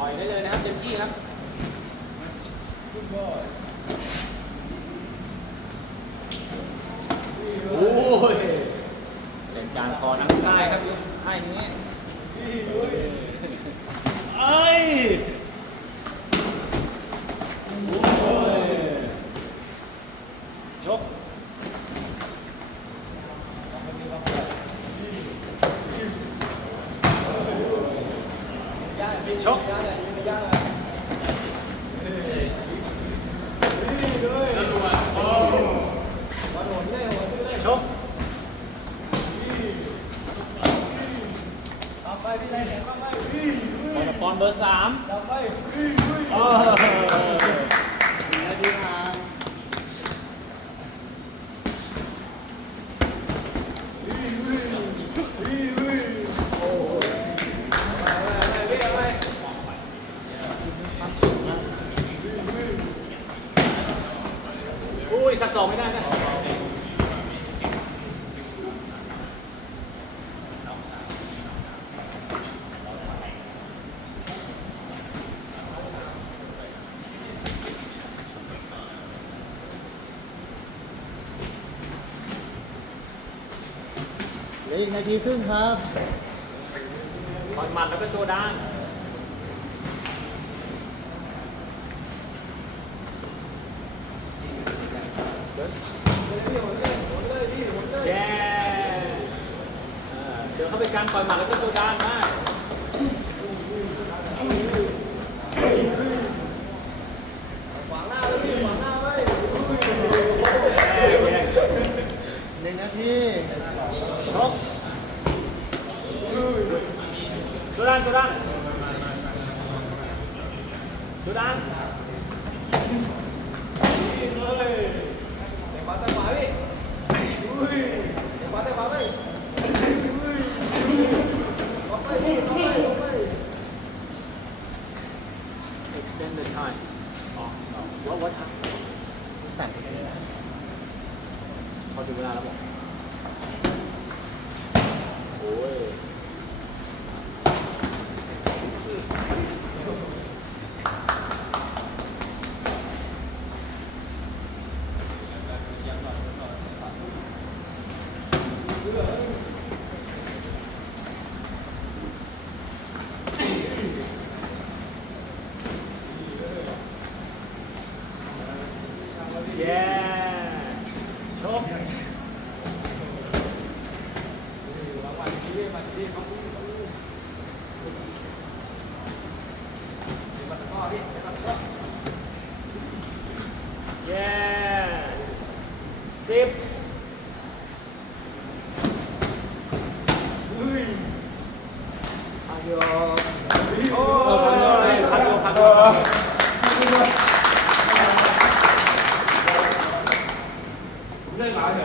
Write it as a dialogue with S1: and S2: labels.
S1: ปล่อยได้เลยนะครับเต็มที่ครับโอ้ยเป็นการคอนังค่ายครับยุ้ยให้นี้เอ้ยโอ้ยชก ชกชกปอนเบอร์สามเอออุ้ย สักสองไม่ได้นะ
S2: เหลืออีกนาทีครึ่งครับ
S1: ต่อยหมัดแล้วก็โจดาน แย่เออ เดี๋ยวเข้าไปการต่อยหมัดแล้วก็โจดานมา
S2: ขวางหน้าไว้พี่ขวางหน้าไว้หนึ่งนาที
S1: ชกโจดานโจดานโจดาน
S2: แต่ขวาแต่ขวาพี่อุ้ยแต่ขวาแต่ขวาไปอุ้ยออกไปพี่ออกไปออกไป
S1: extend the time อ๋อว่าว่าทัก
S2: สั่น
S1: พอถึงเวลาแล้วบอกโอ้ยเย้ช กเย้สิบโ你再拿
S2: 起。